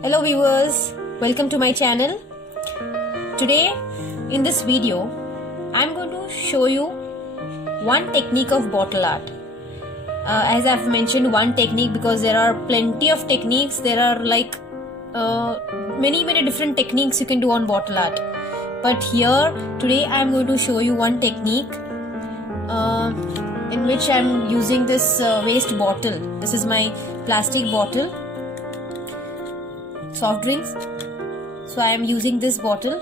Hello viewers, welcome to my channel. Today in this video I'm going to show you one technique of bottle art. As I've mentioned, one technique because there are plenty of techniques. There are like many different techniques you can do on bottle art, but here today I'm going to show you one technique in which I'm using this waste bottle. This is my plastic bottle, soft drinks. So I am using this bottle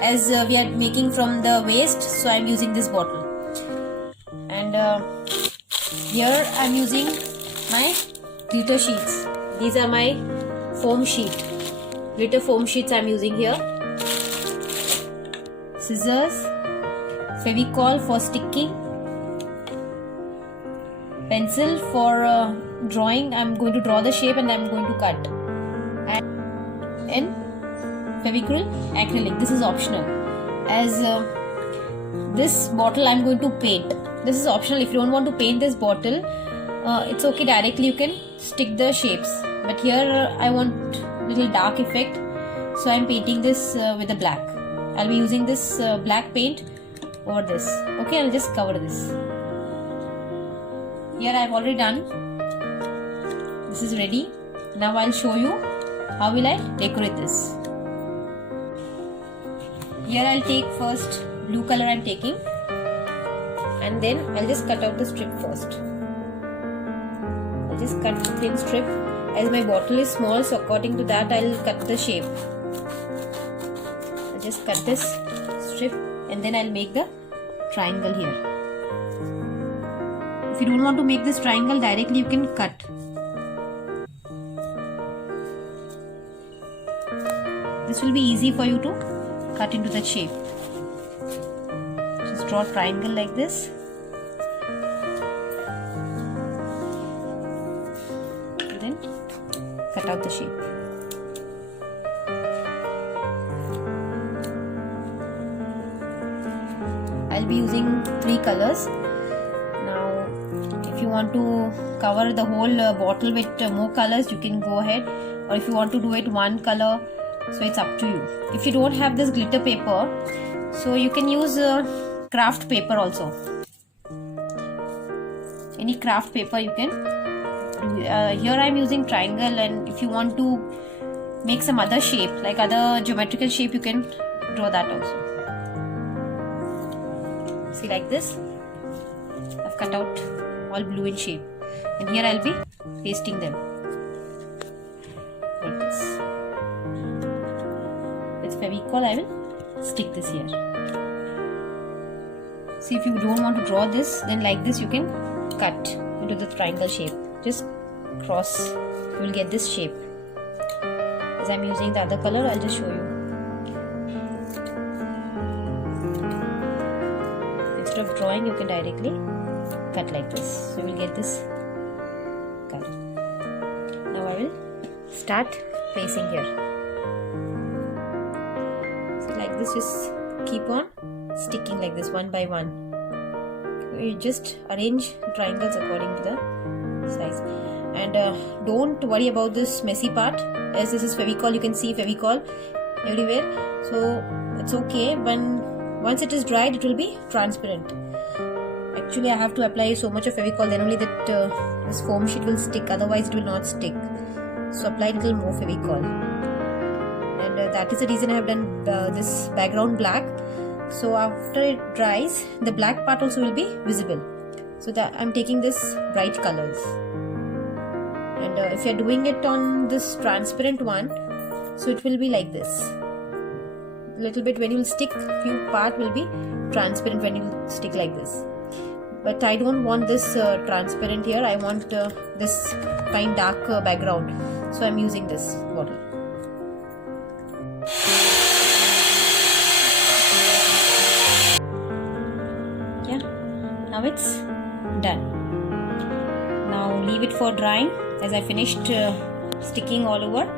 as we are making from the waste, so I am using this bottle. And here I am using my glitter sheets. These are my foam sheet, glitter foam sheets I am using here. Scissors, Fevicol for sticking, pencil for drawing. I am going to draw the shape and I am going to cut. And Fevicryl acrylic, this is optional, as this bottle I am going to paint. This is optional. If you don't want to paint this bottle, it's okay, directly you can stick the shapes, but here I want little dark effect, so I am painting this with the black. I'll be using this black paint over this. Okay, I'll just cover this. Here I've already done. This is ready. Now I'll show you how will I decorate this. Here I'll take first blue color I'm taking, and then I'll just cut out the strip first. I'll just cut the thin strip, as my bottle is small, so according to that I'll cut the shape. I'll just cut this strip and then I'll make the triangle here. If you don't want to make this triangle directly, you can cut. This will be easy for you to cut into the shape. Just draw a triangle like this. And then cut out the shape. I'll be using 3 colors. Now, if you want to cover the whole bottle with more colors, you can go ahead. Or if you want to do it one color, so it's up to you. If you don't have this glitter paper, so you can use craft paper also. Any craft paper you can do. Here I am using triangle, and if you want to make some other shape, like other geometrical shape, you can draw that also. See, like this I've cut out all blue in shape, and here I'll be pasting them like this. With Fevicol I will stick this here. See, if you don't want to draw this, then like this you can cut into the triangle shape. Just cross, you will get this shape. As I'm using the other color, I'll just show you. Instead of drawing, you can directly cut like this. So you will get this color. Now I will start placing here. Like this, just keep on sticking like this one by one. You just arrange triangles according to the size, and don't worry about this messy part, as this is Fevicol. You can see Fevicol everywhere, so it's okay. Once it is dried, it will be transparent. Actually, I have to apply so much of Fevicol, then only that this foam sheet will stick, otherwise it will not stick. So apply a little more Fevicol. And that is the reason I have done this background black, so after it dries, the black part also will be visible. So that I'm taking this bright colors, and if you are doing it on this transparent one, so it will be like this. Little bit when you will stick, few part will be transparent when you stick like this. But I don't want this transparent here. I want this fine dark background, so I'm using this bottle. Yeah, now it's done. Now leave it for drying, as I finished sticking all over,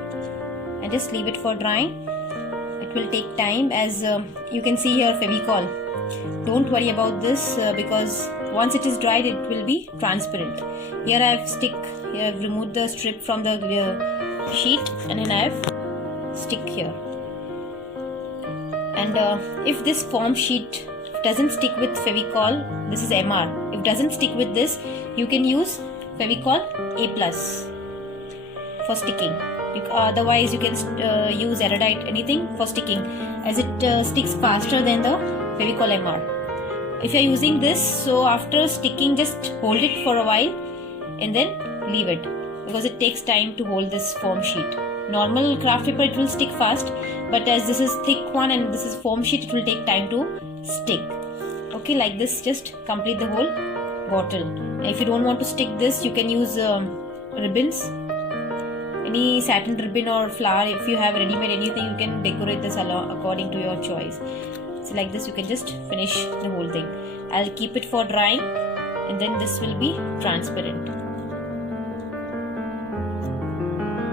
and just leave it for drying. It will take time, as you can see here Fevicol. Don't worry about this because once it is dried, it will be transparent. Here I have removed the strip from the sheet and then I have stick here. And if this foam sheet doesn't stick with Fevicol, this is MR. If doesn't stick with this, you can use Fevicol A+ for sticking. Otherwise, you can use Erudite, anything for sticking, as it sticks faster than the Fevicol MR. If you are using this, so after sticking, just hold it for a while and then leave it, because it takes time to hold this foam sheet. Normal craft paper, it will stick fast, but as this is thick one and this is foam sheet, it will take time to stick. Okay, like this, just complete the whole bottle. And if you don't want to stick this, you can use ribbons, any satin ribbon or flower. If you have ready-made anything, you can decorate this according to your choice. So like this, you can just finish the whole thing. I'll keep it for drying and then this will be transparent.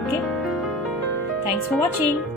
Okay, thanks for watching.